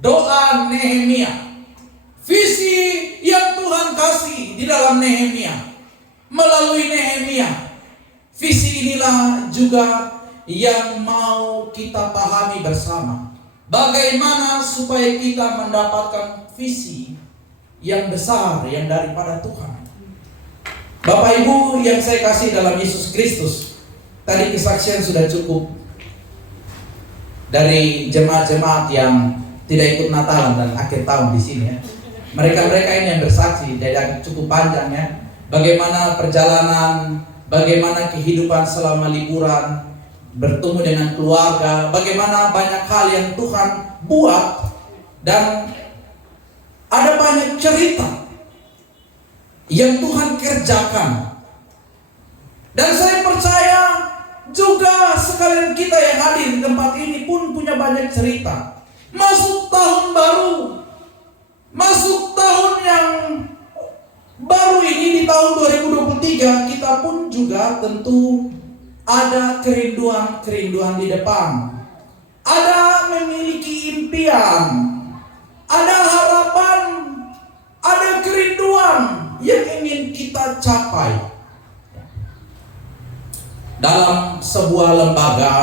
doa Nehemia. Visi yang Tuhan kasih di dalam Nehemia, melalui Nehemia. Visi inilah juga yang mau kita pahami bersama. Bagaimana supaya kita mendapatkan visi yang besar yang daripada Tuhan. Bapak Ibu yang saya kasih dalam Yesus Kristus, tadi kesaksian sudah cukup dari jemaat-jemaat yang tidak ikut Natalan dan akhir tahun di sini ya. Mereka-mereka ini yang bersaksi, jadi cukup panjang ya. Bagaimana perjalanan, bagaimana kehidupan selama liburan, bertemu dengan keluarga, bagaimana banyak hal yang Tuhan buat, dan ada banyak cerita yang Tuhan kerjakan. Dan saya percaya juga sekalian kita yang hadir di tempat ini pun punya banyak cerita. Masuk tahun baru, masuk tahun yang baru ini di tahun 2023, kita pun juga tentu ada kerinduan-kerinduan di depan. Ada memiliki impian, ada harapan, ada kerinduan yang ingin kita capai. Dalam sebuah lembaga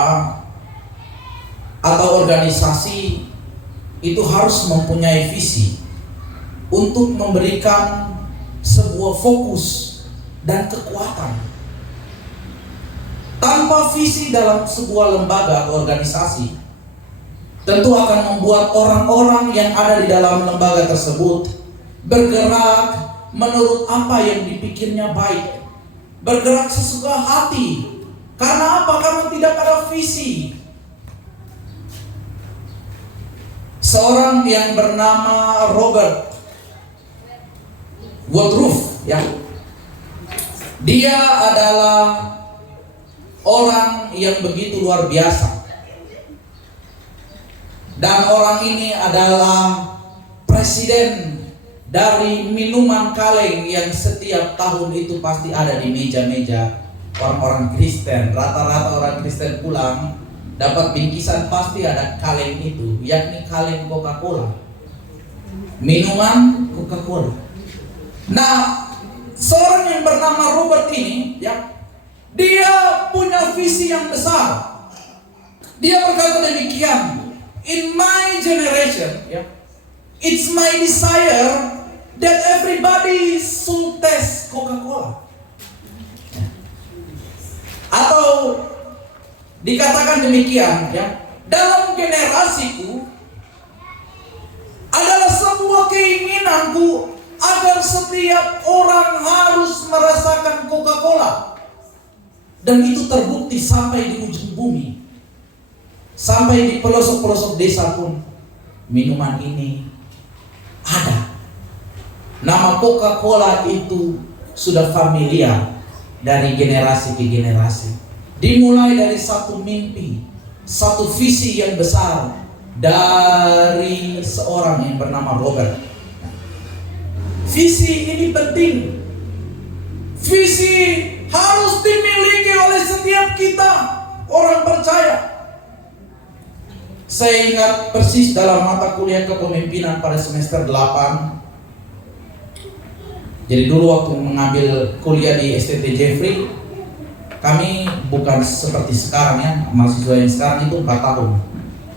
atau organisasi itu harus mempunyai visi untuk memberikan sebuah fokus dan kekuatan. Tanpa visi dalam sebuah lembaga atau organisasi, tentu akan membuat orang-orang yang ada di dalam lembaga tersebut bergerak menurut apa yang dipikirnya baik, bergerak sesuka hati. Karena apa? Karena tidak ada visi. Seorang yang bernama Robert Woodruff ya, dia adalah orang yang begitu luar biasa. Dan orang ini adalah presiden dari minuman kaleng yang setiap tahun itu pasti ada di meja-meja orang-orang Kristen. Rata-rata orang Kristen pulang dapat bingkisan pasti ada kaleng itu, yakni kaleng Coca-Cola. Minuman Coca-Cola. Nah, seorang yang bernama Robert ini ya, dia punya visi yang besar. Dia berkata demikian, in my generation, ya, it's my desire that everybody should taste Coca-Cola. Atau dikatakan demikian, ya, dalam generasiku adalah sebuah keinginanku agar setiap orang harus merasakan Coca-Cola. Dan itu terbukti sampai di ujung bumi, sampai di pelosok-pelosok desa pun minuman ini ada. Nama Coca-Cola itu sudah familiar dari generasi ke generasi. Dimulai dari satu mimpi, satu visi yang besar dari seorang yang bernama Robert. Visi ini penting. Visi harus dimiliki oleh setiap kita, orang percaya. Saya ingat persis dalam mata kuliah kepemimpinan pada semester 8. Jadi dulu waktu mengambil kuliah di STT Jeffrey, kami bukan seperti sekarang ya, mahasiswa yang sekarang itu 4 tahun.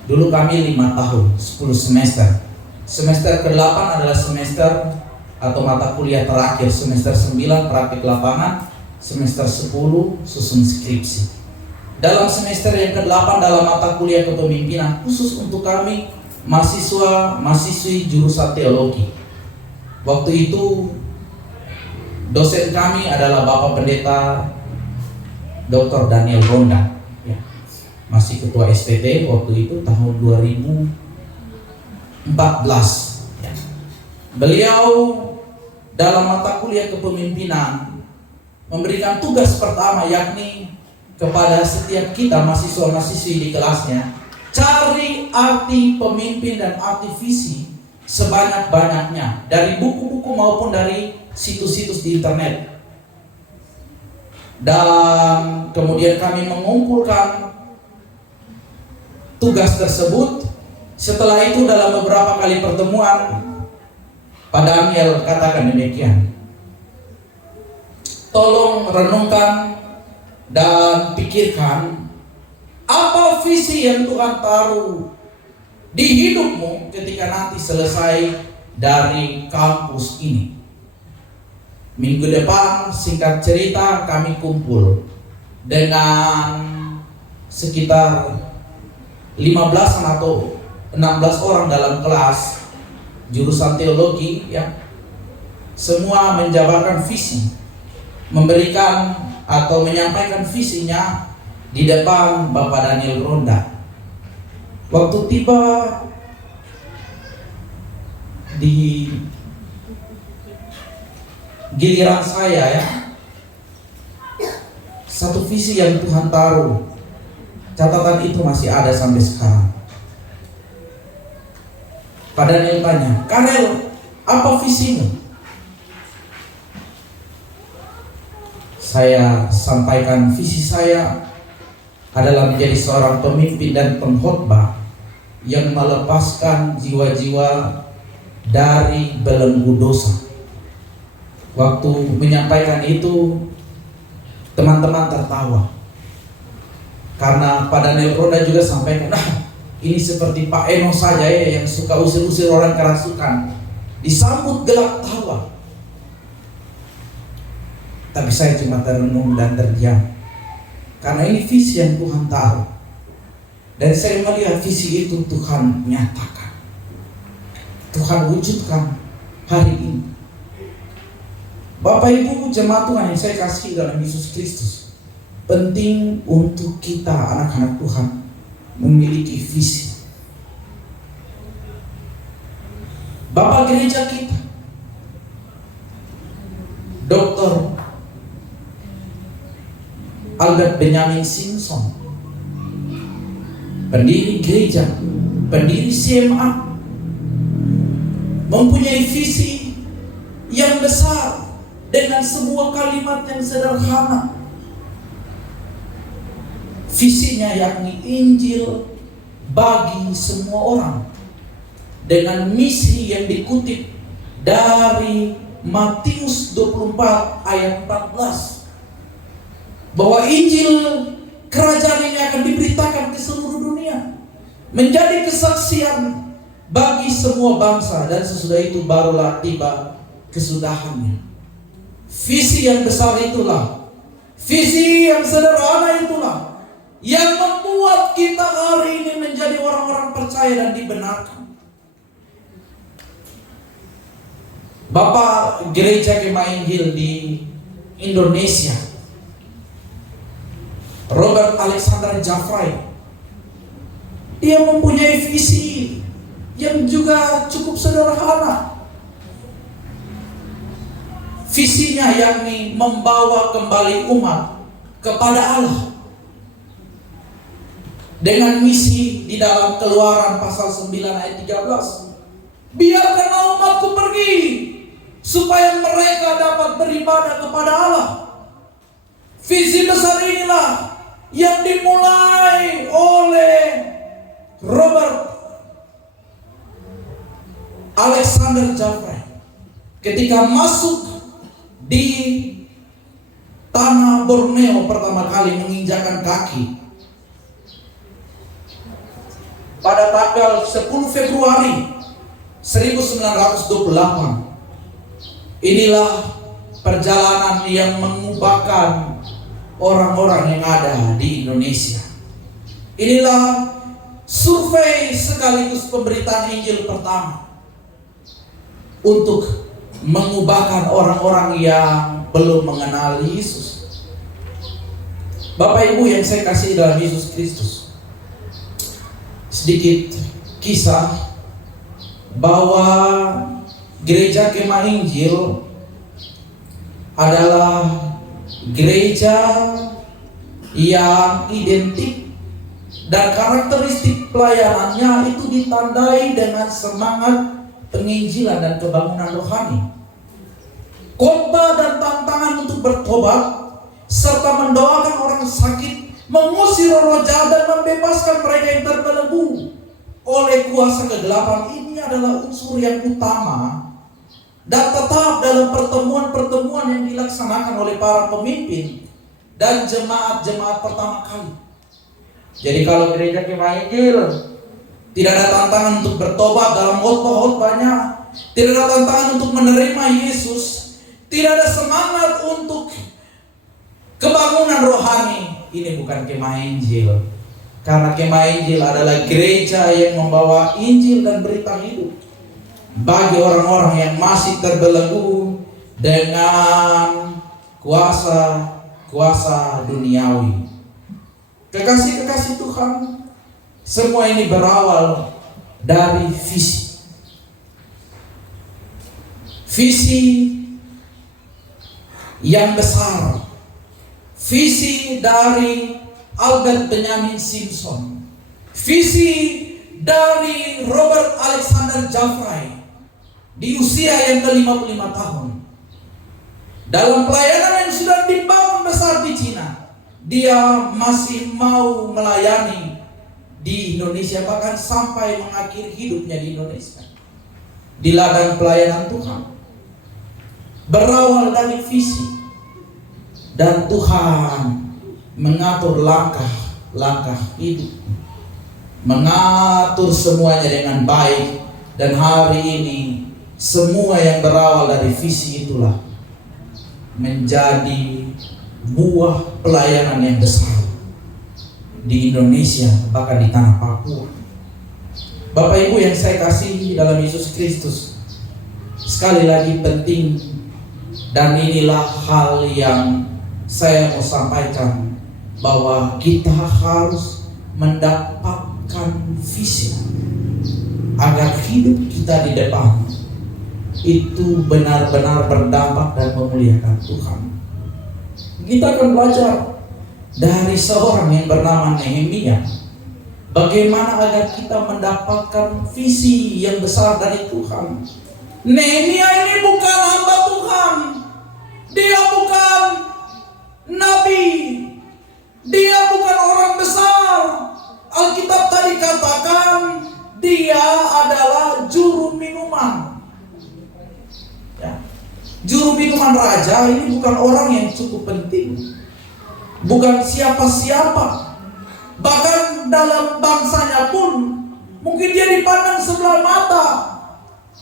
Dulu kami 5 tahun, 10 semester. Semester ke-8 adalah semester atau mata kuliah terakhir. Semester 9 praktik lapangan, semester 10 susun skripsi. Dalam semester yang ke-8 dalam mata kuliah kepemimpinan khusus untuk kami mahasiswa-mahasiswi jurusan teologi. Waktu itu dosen kami adalah Bapak Pendeta Dr. Daniel Ronda, ya, masih ketua SPT waktu itu tahun 2014. Ya. Beliau dalam mata kuliah kepemimpinan memberikan tugas pertama, yakni kepada setiap kita mahasiswa-mahasiswi di kelasnya, cari arti pemimpin dan arti visi sebanyak-banyaknya dari buku-buku maupun dari situs-situs di internet. Dan kemudian kami mengumpulkan tugas tersebut Setelah itu dalam beberapa kali pertemuan, Pak Daniel katakan demikian. Tolong renungkan dan pikirkan apa visi yang Tuhan taruh di hidupmu ketika nanti selesai dari kampus ini. Minggu depan, singkat cerita, kami kumpul dengan sekitar 15 atau 16 orang dalam kelas jurusan teologi, ya. Semua menjabarkan visi, memberikan atau menyampaikan visinya di depan Bapak Daniel Ronda. Waktu tiba di giliran saya, ya, satu visi yang Tuhan taruh, catatan itu masih ada sampai sekarang. Pak Daniel tanya, Karel, apa visimu? Saya sampaikan visi saya adalah menjadi seorang pemimpin dan pengkhotbah yang melepaskan jiwa-jiwa dari belenggu dosa. Waktu menyampaikan itu, teman-teman tertawa karena Pak Daniel Ronda juga sampaikan, ini seperti Pak Eno saja, ya, yang suka usir-usir orang kerasukan, disambut gelak tawa. Tapi saya cuma terenung dan terdiam, karena ini visi yang Tuhan taruh. Dan saya melihat visi itu Tuhan nyatakan, Tuhan wujudkan hari ini. Bapak Ibu jemaat Tuhan yang saya kasih dalam Yesus Kristus, penting untuk kita anak-anak Tuhan memiliki visi. Bapak gereja kita, Dr. Albert Benjamin Simpson, pendiri gereja, pendiri CMA, mempunyai visi yang besar dengan sebuah kalimat yang sederhana. Visinya yakni Injil bagi semua orang, dengan misi yang dikutip dari Matius 24 ayat 14, bahwa Injil kerajaan ini akan diberitakan ke seluruh dunia, menjadi kesaksian bagi semua bangsa, dan sesudah itu barulah tiba kesudahannya. Visi yang besar itulah, visi yang sederhana itulah yang membuat kita hari ini menjadi orang-orang percaya dan dibenarkan. Bapak Gereja Kemah Injil di Indonesia, Robert Alexander Jafrai, dia mempunyai visi yang juga cukup sederhana. Visinya yakni membawa kembali umat kepada Allah, dengan misi di dalam Keluaran pasal 9 ayat 13. Biarkanlah umatku pergi, supaya mereka dapat beribadah kepada Allah. Visi besar inilah yang dimulai oleh Robert Alexander Jafrai ketika masuk di tanah Borneo pertama kali menginjakan kaki pada tanggal 10 Februari 1928. Inilah perjalanan yang mengubahkan orang-orang yang ada di Indonesia. Inilah survei sekaligus pemberitaan Injil pertama untuk mengubahkan orang-orang yang belum mengenal Yesus. Bapak Ibu yang saya kasih dalam Yesus Kristus, sedikit kisah bahwa Gereja Kemah Injil adalah gereja yang identik dan karakteristik pelayanannya itu ditandai dengan semangat penginjilan dan kebangunan rohani, khotbah dan tantangan untuk bertobat, serta mendoakan orang sakit, mengusir roh jahat dan membebaskan mereka yang terbelenggu. oleh kuasa kegelapan. Ini adalah unsur yang utama dan tetap dalam pertemuan-pertemuan yang dilaksanakan oleh para pemimpin dan jemaat-jemaat pertama kali. Jadi kalau gereja Kemah Injil tidak ada tantangan untuk bertobat dalam khotbah-khotbahnya, tidak ada tantangan untuk menerima Yesus, tidak ada semangat untuk kebangunan rohani, ini bukan Kemah Injil. Karena Kemah Injil adalah gereja yang membawa Injil dan berita hidup bagi orang-orang yang masih terbelenggu dengan kuasa duniawi. Kekasih-kekasih Tuhan, semua ini berawal dari visi. Visi yang besar. Visi dari Albert Benjamin Simpson. Visi dari Robert Alexander Jeffrey di usia yang ke-55 tahun. Dalam pelayanan yang sudah dibangun besar di Cina, dia masih mau melayani di Indonesia, bahkan sampai mengakhiri hidupnya di Indonesia di ladang pelayanan Tuhan. Berawal dari visi, dan Tuhan mengatur langkah-langkah hidup, mengatur semuanya dengan baik. Dan hari ini semua yang berawal dari visi itulah menjadi buah pelayanan yang besar di Indonesia, bahkan di tanah Papua. Bapak Ibu yang saya kasihi dalam Yesus Kristus, sekali lagi penting, dan inilah hal yang saya mau sampaikan, bahwa kita harus mendapatkan visi agar hidup kita di depan itu benar-benar berdampak dan memuliakan Tuhan. Kita akan belajar dari seorang yang bernama Nehemia, bagaimana agar kita mendapatkan visi yang besar dari Tuhan. Nehemia ini bukan hamba Tuhan, dia bukan nabi, dia bukan orang besar. Alkitab tadi katakan dia adalah juru minuman. Ya. Juru minuman raja ini bukan orang yang cukup penting, bukan siapa-siapa. Bahkan dalam bangsanya pun mungkin dia dipandang sebelah mata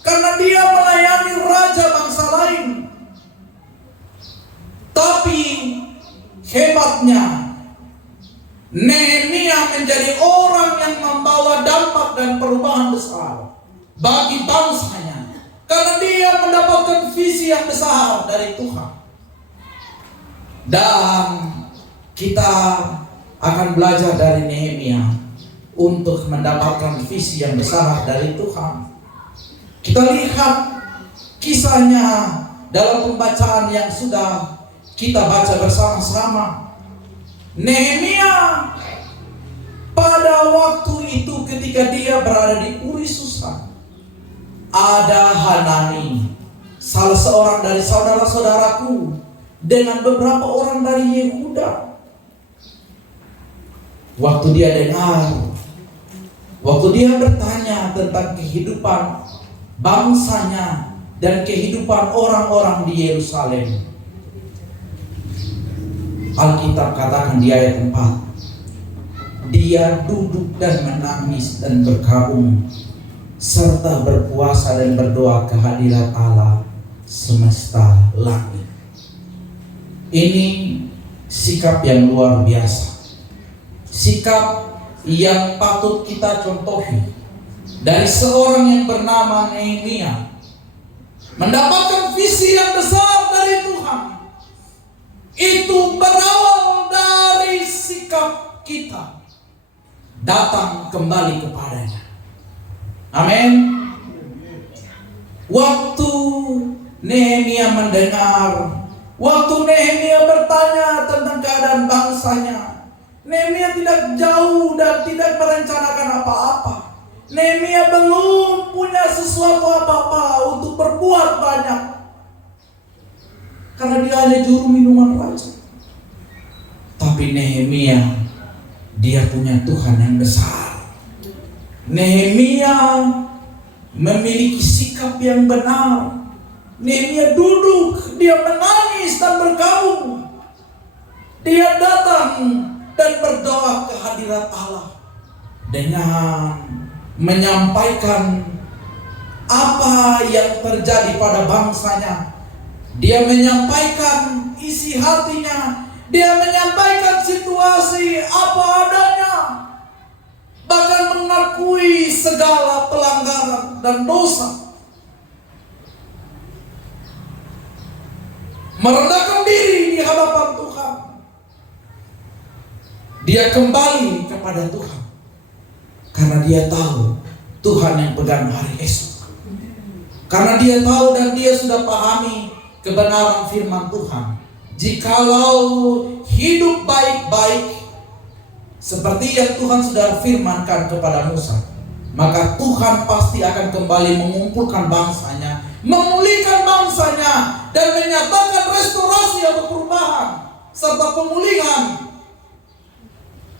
karena dia melayani raja bangsa lain. Tapi hebatnya, Nehemia menjadi orang yang membawa dampak dan perubahan besar bagi bangsanya, karena dia mendapatkan visi yang besar dari Tuhan. Dan kita akan belajar dari Nehemia untuk mendapatkan visi yang besar dari Tuhan. Kita lihat kisahnya dalam pembacaan yang sudah kita baca bersama-sama. Nehemia pada waktu itu ketika dia berada di Uri Susa, ada Hanani, salah seorang dari saudara-saudaraku, dengan beberapa orang dari Yehuda. Waktu dia dengar, waktu dia bertanya tentang kehidupan bangsanya dan kehidupan orang-orang di Yerusalem, Alkitab katakan di ayat 4, dia duduk dan menangis dan berkabung serta berpuasa dan berdoa ke hadirat Allah semesta langit. Ini sikap yang luar biasa, sikap yang patut kita contohi dari seorang yang bernama Nehemia, mendapatkan visi yang besar dari Tuhan. Itu berawal dari sikap kita datang kembali kepadanya. Amin. Waktu Nehemia mendengar, waktu Nehemia bertanya tentang keadaan bangsanya, Nehemia tidak jauh dan tidak merencanakan apa-apa. Nehemia belum punya sesuatu apa-apa untuk berbuat banyak, karena dia hanya juru minuman raja. Tapi Nehemia, dia punya Tuhan yang besar. Nehemia memiliki sikap yang benar. Nehemia duduk, dia menangis dan bergaul. Dia datang dan berdoa ke hadirat Allah dengan menyampaikan apa yang terjadi pada bangsanya. Dia menyampaikan isi hatinya. Dia menyampaikan situasi apa adanya. Bahkan mengakui segala pelanggaran dan dosa. Merendahkan diri di hadapan Tuhan. Dia kembali kepada Tuhan. Karena dia tahu Tuhan yang pegang hari esok. Karena dia tahu dan dia sudah pahami kebenaran firman Tuhan. Jikalau hidup baik-baik seperti yang Tuhan sudah firmankan kepada Musa, maka Tuhan pasti akan kembali mengumpulkan bangsanya, memulihkan bangsanya, dan menyatakan restorasi atau perubahan serta pemulihan.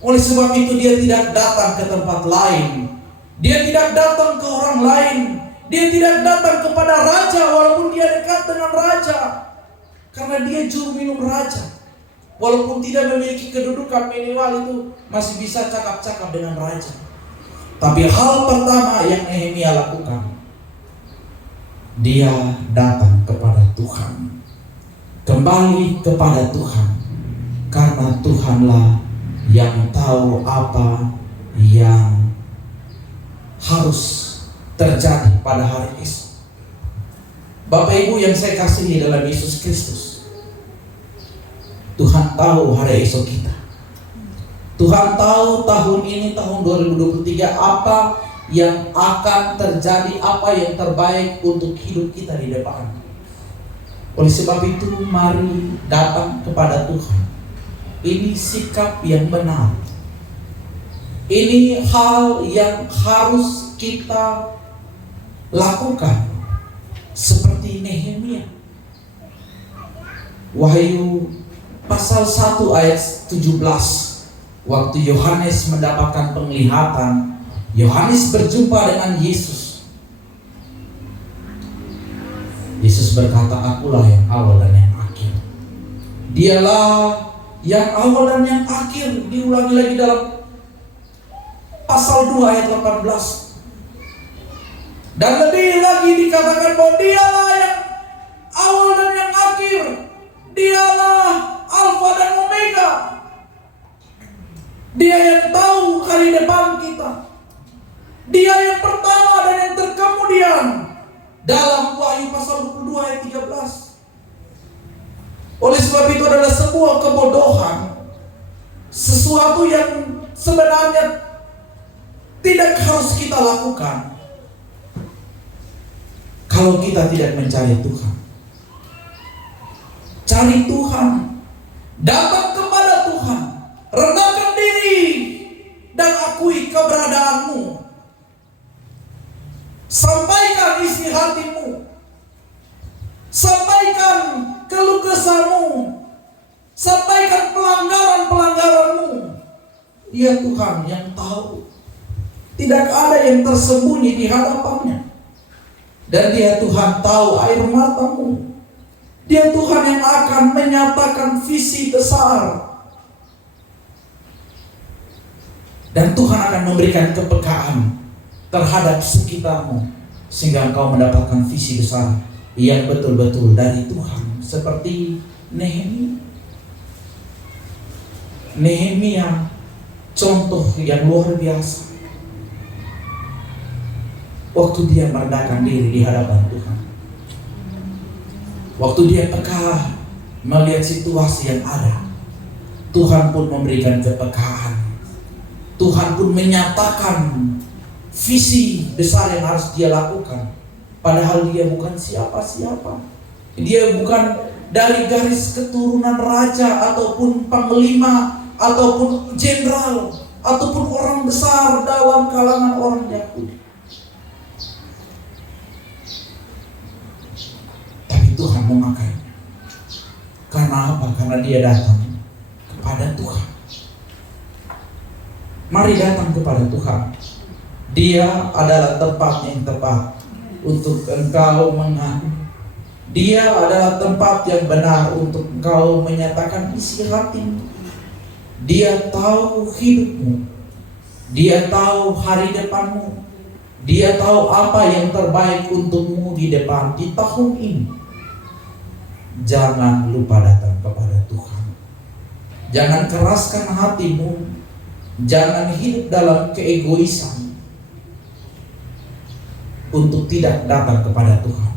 Oleh sebab itu dia tidak datang ke tempat lain. Dia tidak datang ke orang lain. Dia tidak datang kepada raja walaupun dia dekat dengan raja. Karena dia juru minum raja. Walaupun tidak memiliki kedudukan minimal itu masih bisa cakap-cakap dengan raja. Tapi hal pertama yang Nehemia lakukan, dia datang kepada Tuhan. Kembali kepada Tuhan. Karena Tuhanlah yang tahu apa yang harus terjadi pada hari esok. Bapak Ibu yang saya kasihi dalam Yesus Kristus, Tuhan tahu hari esok kita. Tuhan tahu tahun ini, tahun 2023, apa yang akan terjadi, apa yang terbaik untuk hidup kita di depan. Oleh sebab itu, mari datang kepada Tuhan. Ini sikap yang benar. Ini hal yang harus kita lakukan seperti Nehemia. Wahyu pasal 1 ayat 17. Waktu Yohanes mendapatkan penglihatan, Yohanes berjumpa dengan Yesus. Yesus berkata, akulah yang awal dan yang akhir. Dialah yang awal dan yang akhir. Diulangi lagi dalam pasal 2 ayat 18. Dan lebih lagi dikatakan bahwa dialah yang awal dan yang akhir. Dialah Alfa dan Omega. Dia yang tahu hari depan kita. Dia yang pertama dan yang terkemudian. Dalam Wahyu pasal 22 ayat 13. Oleh sebab itu adalah sebuah kebodohan, sesuatu yang sebenarnya tidak harus kita lakukan kalau kita tidak mencari Tuhan. Cari Tuhan, datang kepada Tuhan, rendahkan diri dan akui keberadaanmu. Sampaikan isi hatimu, sampaikan keluh kesahmu, sampaikan pelanggaran-pelanggaranmu. Dia Tuhan yang tahu. Tidak ada yang tersembunyi di hadapannya. Dan dia Tuhan tahu air matamu. Dia Tuhan yang akan menyatakan visi besar. Dan Tuhan akan memberikan kepekaan terhadap sekitarmu, sehingga engkau mendapatkan visi besar yang betul-betul dari Tuhan. Seperti Nehemia. Nehemia contoh yang luar biasa. Waktu dia merendahkan diri di hadapan Tuhan, waktu dia peka melihat situasi yang ada, Tuhan pun memberikan kepekaan. Tuhan pun menyatakan visi besar yang harus dia lakukan. Padahal dia bukan siapa-siapa. Dia bukan dari garis keturunan raja ataupun panglima ataupun jenderal ataupun orang besar dalam kalangan orang Yahudi. Tapi Tuhan memakainya. Karena apa? Karena dia datang kepada Tuhan. Mari datang kepada Tuhan. Dia adalah tempat yang tepat untuk engkau mengaku. Dia adalah tempat yang benar untuk engkau menyatakan isi hatimu. Dia tahu hidupmu. Dia tahu hari depanmu. Dia tahu apa yang terbaik untukmu di depan di tahun ini. Jangan lupa datang kepada Tuhan. Jangan keraskan hatimu. Jangan hidup dalam keegoisan untuk tidak datang kepada Tuhan.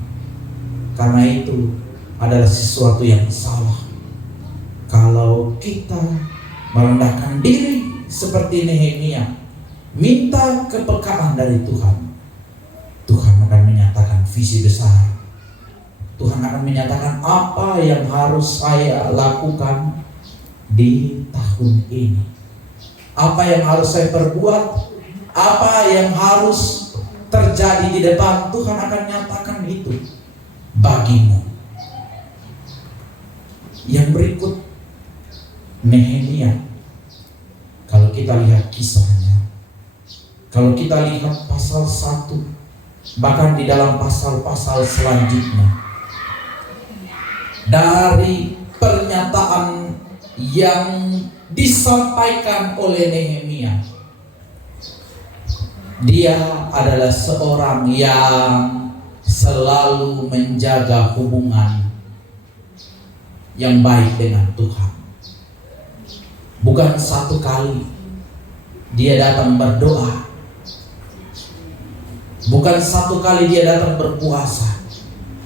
Karena itu adalah sesuatu yang salah. Kalau kita merendahkan diri seperti Nehemia, minta kepekaan dari Tuhan, Tuhan akan menyatakan visi besar. Tuhan akan menyatakan apa yang harus saya lakukan di tahun ini, apa yang harus saya perbuat, apa yang harus terjadi di depan. Tuhan akan nyatakan itu bagimu. Yang berikut, Nehemia, kalau kita lihat kisahnya, kalau kita lihat pasal 1, bahkan di dalam pasal-pasal selanjutnya, dari pernyataan yang disampaikan oleh Nehemia, dia adalah seorang yang selalu menjaga hubungan yang baik dengan Tuhan. Bukan satu kali dia datang berdoa, bukan satu kali dia datang berpuasa,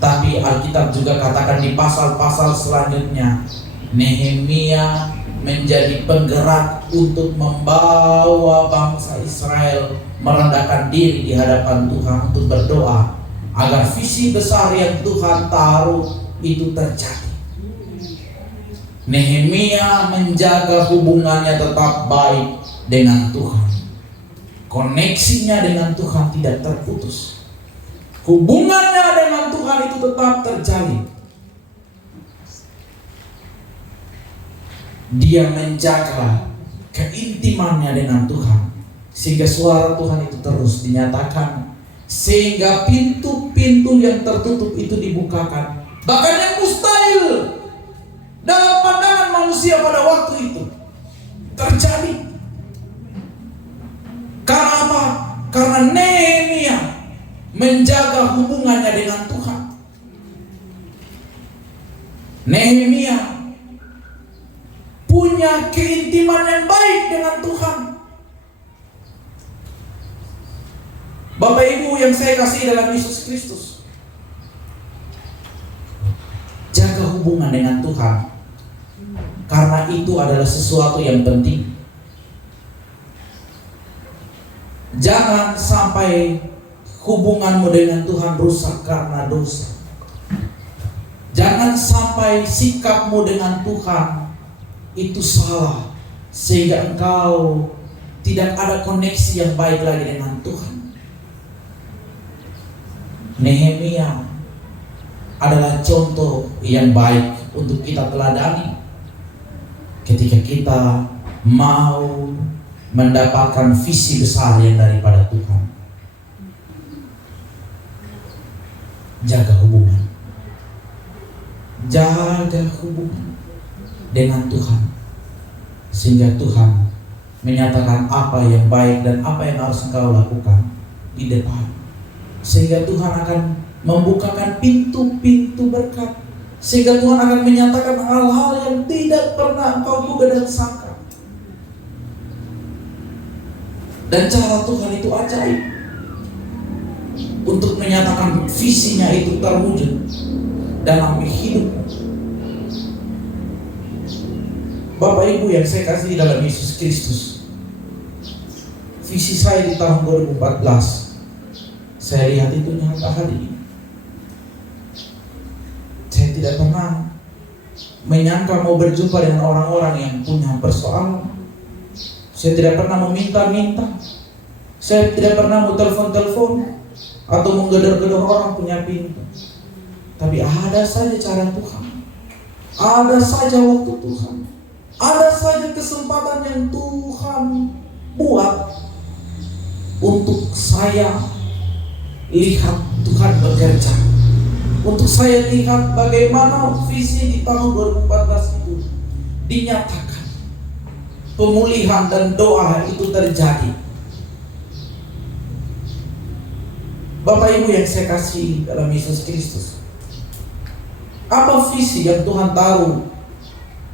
tapi Alkitab juga katakan di pasal-pasal selanjutnya, Nehemia menjadi penggerak untuk membawa bangsa Israel merendahkan diri di hadapan Tuhan untuk berdoa agar visi besar yang Tuhan taruh itu terjadi. Nehemia menjaga hubungannya tetap baik dengan Tuhan. Koneksinya dengan Tuhan tidak terputus. Hubungannya dengan Tuhan itu tetap terjalin. Dia menjaga keintimannya dengan Tuhan, sehingga suara Tuhan itu terus dinyatakan, sehingga pintu-pintu yang tertutup itu dibukakan. Bahkan yang mustahil dalam pandangan manusia pada waktu itu terjadi. Karena apa? Karena Nehemia menjaga hubungannya dengan Tuhan. Nehemia punya keintiman yang baik dengan Tuhan. Bapak Ibu yang saya kasih dalam Yesus Kristus, jaga hubungan dengan Tuhan, karena itu adalah sesuatu yang penting. Jangan sampai hubunganmu dengan Tuhan rusak karena dosa. Jangan sampai sikapmu dengan Tuhan itu salah, sehingga engkau tidak ada koneksi yang baik lagi dengan Tuhan. Nehemia adalah contoh yang baik untuk kita teladani ketika kita mau mendapatkan visi besar yang daripada Tuhan. Jaga hubungan. Jaga hubungan dengan Tuhan, sehingga Tuhan menyatakan apa yang baik dan apa yang harus engkau lakukan di depan, sehingga Tuhan akan membukakan pintu-pintu berkat, sehingga Tuhan akan menyatakan hal-hal yang tidak pernah engkau duga dan sangka. Dan cara Tuhan itu ajaib untuk menyatakan visinya itu terwujud dalam hidup. Bapak Ibu yang saya kasih dalam Yesus Kristus, visi saya di tahun 2014, saya lihat itu nyata hari ini. Saya tidak pernah menyangka mau berjumpa dengan orang-orang yang punya persoalan. Saya tidak pernah meminta-minta. Saya tidak pernah mau telepon-telepon atau menggedor-gedor orang punya pintu. Tapi ada saja cara Tuhan, ada saja waktu Tuhan, ada saja kesempatan yang Tuhan buat untuk saya lihat Tuhan bekerja, untuk saya lihat bagaimana visi di tahun 2014 itu dinyatakan, pemulihan dan doa itu terjadi. Bapak Ibu yang saya kasih dalam Yesus Kristus, apa visi yang Tuhan taruh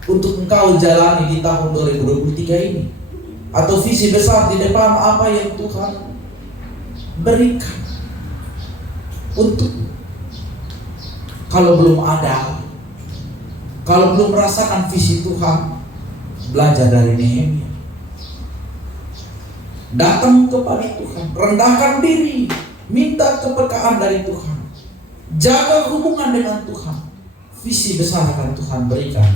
untuk engkau jalani di tahun 2023 ini? Atau visi besar di depan apa yang Tuhan berikan untuk? Kalau belum ada, kalau belum merasakan visi Tuhan, belajar dari Nehemia. Datang kepada Tuhan, rendahkan diri, minta kepekaan dari Tuhan, jaga hubungan dengan Tuhan. Visi besar akan Tuhan berikan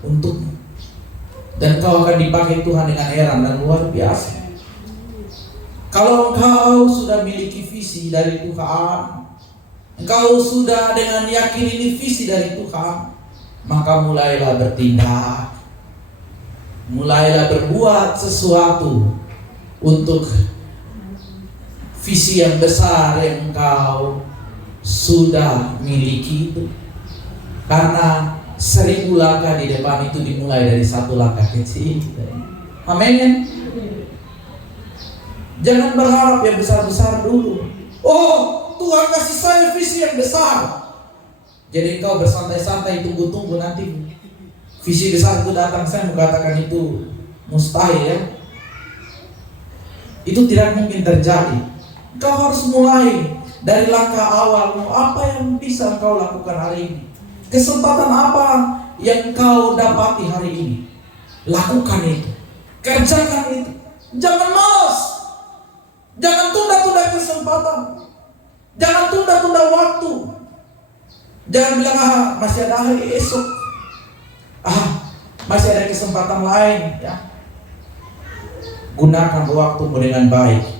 untukmu, dan kau akan dipakai Tuhan dengan heran dan luar biasa. Kalau engkau sudah miliki visi dari Tuhan, engkau sudah dengan yakin ini visi dari Tuhan, maka mulailah bertindak, mulailah berbuat sesuatu untuk visi yang besar yang engkau sudah miliki itu. Karena 1000 langkah di depan itu dimulai dari 1 langkah kecil. Amin. Jangan berharap yang besar-besar dulu. Oh, Tuhan kasih saya visi yang besar, jadi engkau bersantai-santai tunggu-tunggu nanti visi besar itu datang. Saya mengatakan itu mustahil ya. Itu tidak mungkin terjadi. Engkau harus mulai dari langkah awal. Apa yang bisa engkau lakukan hari ini? Kesempatan apa yang engkau dapati hari ini? Lakukan itu, kerjakan itu. Jangan malas, jangan tunda-tunda kesempatan, jangan tunda-tunda waktu. Jangan bilang masih ada hari esok, masih ada kesempatan lain ya. Gunakan waktumu dengan baik,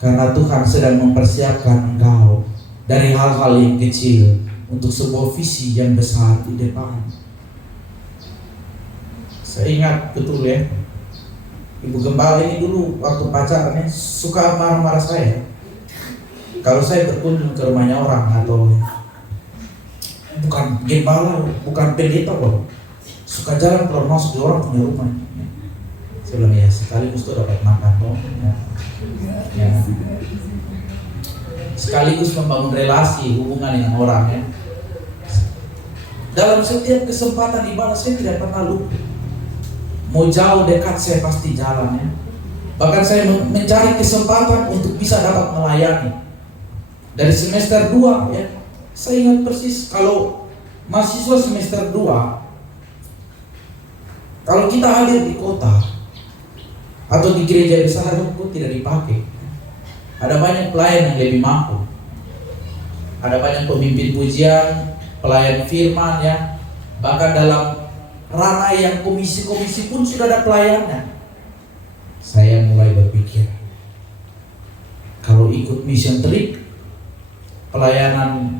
karena Tuhan sedang mempersiapkan engkau dari hal-hal yang kecil untuk sebuah visi yang besar di depan. Saya ingat betul ya, Ibu Gembala ini dulu waktu pacarannya suka marah-marah saya kalau saya berkunjung ke rumahnya orang, atau bukan gembala, bukan pendeta loh, suka jalan keluar masuk di orang punya rumah. Saya bilang ya, sekaligus tuh dapat makan dong ya. Sekaligus membangun relasi, hubungan dengan orang ya. Dalam setiap kesempatan ibadah saya tidak pernah lupa. Mau jauh dekat saya pasti jalan ya. Bahkan saya mencari kesempatan untuk bisa dapat melayani. Dari semester 2 ya, saya ingat persis kalau mahasiswa semester 2, kalau kita hadir di kota atau di gereja besar itu tidak dipakai. Ada banyak pelayan yang lebih mampu. Ada banyak pemimpin pujian, pelayan firman ya. Bahkan dalam ranah yang komisi-komisi pun sudah ada pelayannya. Saya mulai berpikir, kalau ikut mission trip, pelayanan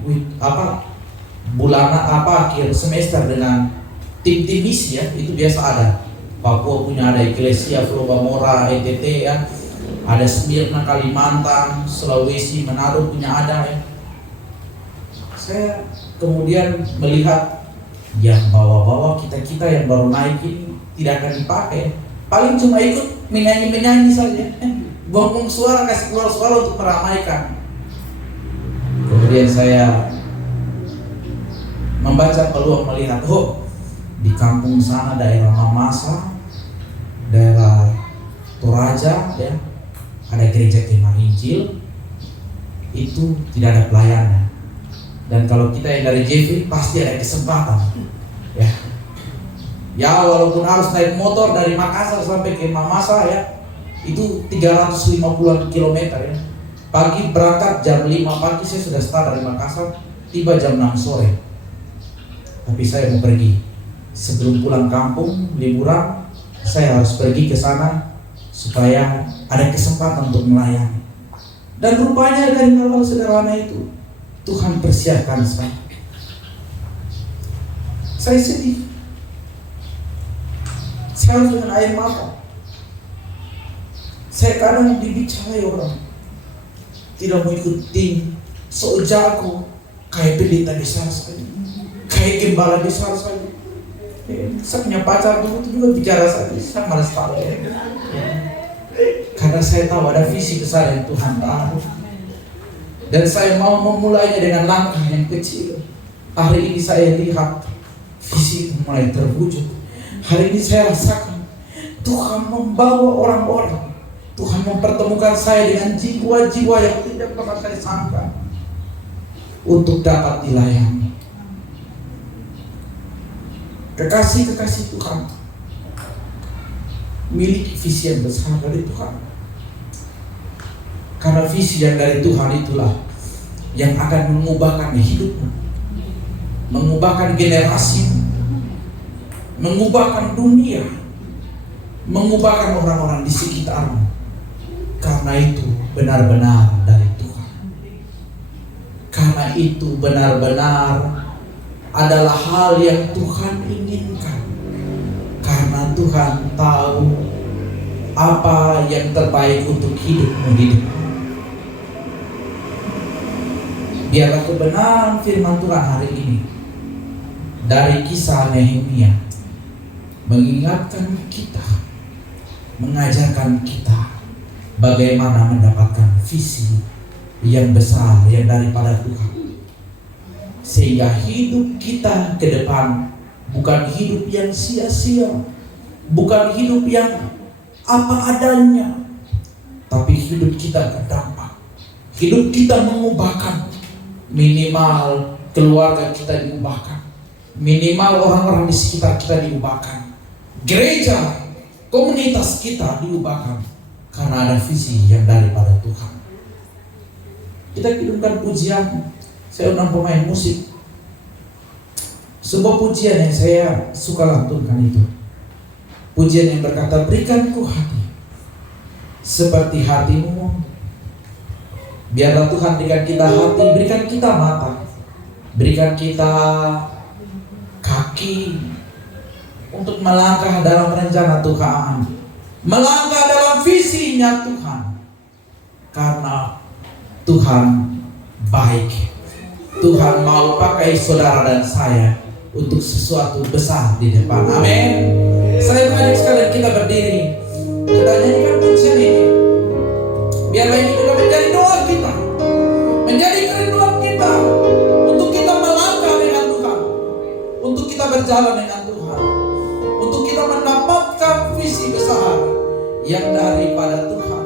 bulanan akhir semester dengan tim-tim misi ya, itu biasa ada. Papua punya ada Eklesia, Flobamora, ETT ya. Ada Smyrna, Kalimantan, Sulawesi, Manado punya ada ya. Saya kemudian melihat yang bawa-bawa kita yang baru naik ini tidak akan dipakai. Paling cuma ikut menyanyi saja. Buang suara, kasih keluar suara untuk meramaikan. Kemudian saya membaca peluang, melihat di kampung sana, daerah Mamasa, daerah Toraja ya, ada gereja Kemah Injil, itu tidak ada pelayanan. Dan kalau kita yang dari JV pasti ada kesempatan ya. Ya walaupun harus naik motor dari Makassar sampai ke Mamasa ya, itu 350 km ya. Pagi berangkat jam 5 pagi, saya sudah start dari Makassar, tiba jam 6 sore. Tapi saya mau pergi. Sebelum pulang kampung, liburan, saya harus pergi ke sana supaya ada kesempatan untuk melayani. Dan rupanya dari hal-hal sederhana itu Tuhan persiapkan saya. Saya sedih. Saya harus dengan air mata. Saya kadang dibicarai orang, tidak mau ikut tim, so jago, kayak pendeta besar saja, kayak gembala besar saja. Saya punya pacar begitu juga bicara saja, saya malas tahu ya. Karena saya tahu ada visi besar yang Tuhan tahu, dan saya mau memulainya dengan langkah yang kecil. Hari ini saya lihat visi itu mulai terwujud. Hari ini saya rasakan Tuhan membawa orang-orang, Tuhan mempertemukan saya dengan jiwa-jiwa yang tidak pernah saya sangka untuk dapat dilayani. Kekasih-kekasih Tuhan miliki visi yang besar dari Tuhan. Karena visi yang dari Tuhan itulah yang akan mengubahkan hidupmu, mengubahkan generasi, mengubahkan dunia, mengubahkan orang-orang di sekitarmu. Karena itu benar-benar dari Tuhan. Karena itu benar-benar adalah hal yang Tuhan inginkan. Karena Tuhan tahu apa yang terbaik untuk hidupmu di depan. Biarlah kebenaran firman Tuhan hari ini dari kisah Nehemia mengingatkan kita, mengajarkan kita bagaimana mendapatkan visi yang besar yang daripada Tuhan, sehingga hidup kita ke depan bukan hidup yang sia-sia, bukan hidup yang apa adanya, tapi hidup kita berdampak. Hidup kita mengubahkan, minimal keluarga kita diubahkan, minimal orang-orang di sekitar kita diubahkan, gereja, komunitas kita diubahkan, karena ada visi yang daripada Tuhan. Kita kirimkan pujian. Saya undang pemain musik. Sebuah pujian yang saya suka lantunkan itu, pujian yang berkata, berikan ku hati seperti hatimu. Biarlah Tuhan berikan kita hati, berikan kita mata, berikan kita kaki untuk melangkah dalam rencana Tuhan, melangkah dalam visinya Tuhan. Karena Tuhan baik. Tuhan mau pakai saudara dan saya untuk sesuatu besar di depan. Amin. Saya mengajak sekalian kita berdiri, kita nyanyikan pujian ini. Biarlah ini juga menjadi doa kita, menjadi kerinduan kita untuk kita melangkah dengan Tuhan, untuk kita berjalan dengan Tuhan, untuk kita mendapatkan visi besar yang daripada Tuhan.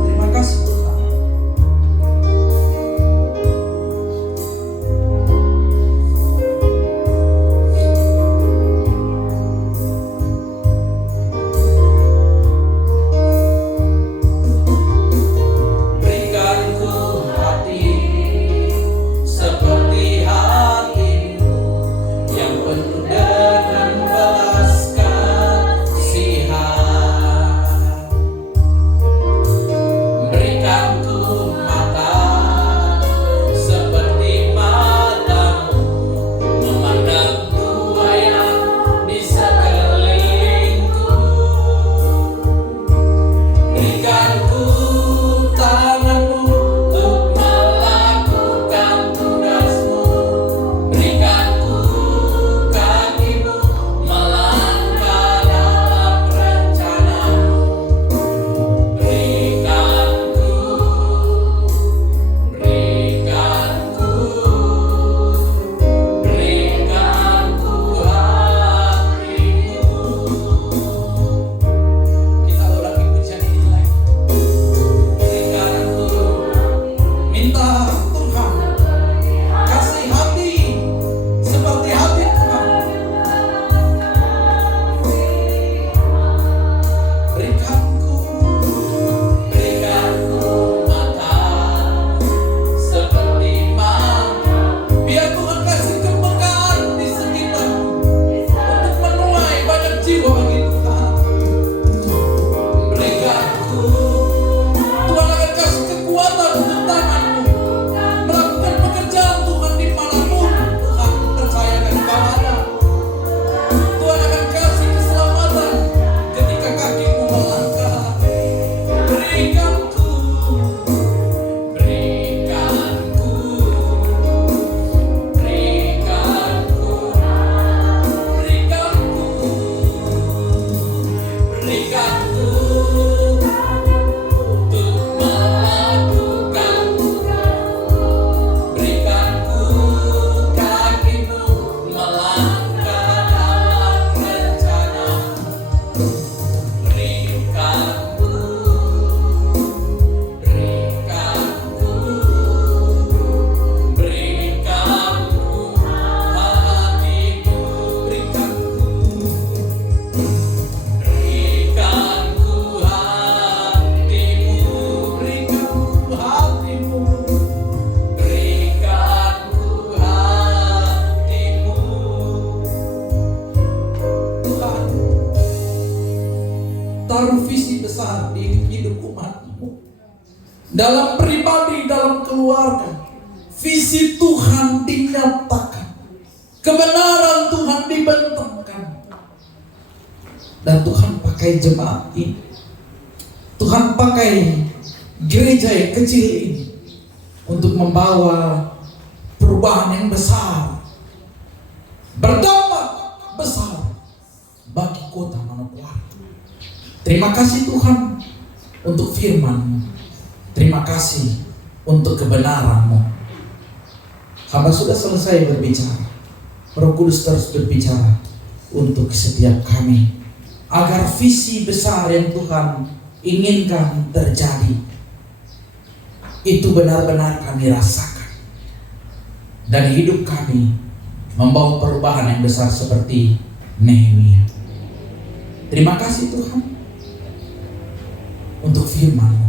Terima kasih Tuhan. Dengan belas kasihan dalam pribadi, dalam keluarga, visi Tuhan dinyatakan, kebenaran Tuhan dibentangkan, dan Tuhan pakai jemaat ini, Tuhan pakai gereja yang kecil ini untuk membawa perubahan yang besar, berdampak besar bagi kota Manokwari. Terima kasih Tuhan untuk firman-Mu. Terima kasih untuk kebenaran-Mu. Hamba sudah selesai berbicara. Roh Kudus terus berbicara untuk setiap kami, agar visi besar yang Tuhan inginkan terjadi itu benar-benar kami rasakan, dan hidup kami membawa perubahan yang besar seperti Nehemia. Terima kasih Tuhan untuk firman-Mu.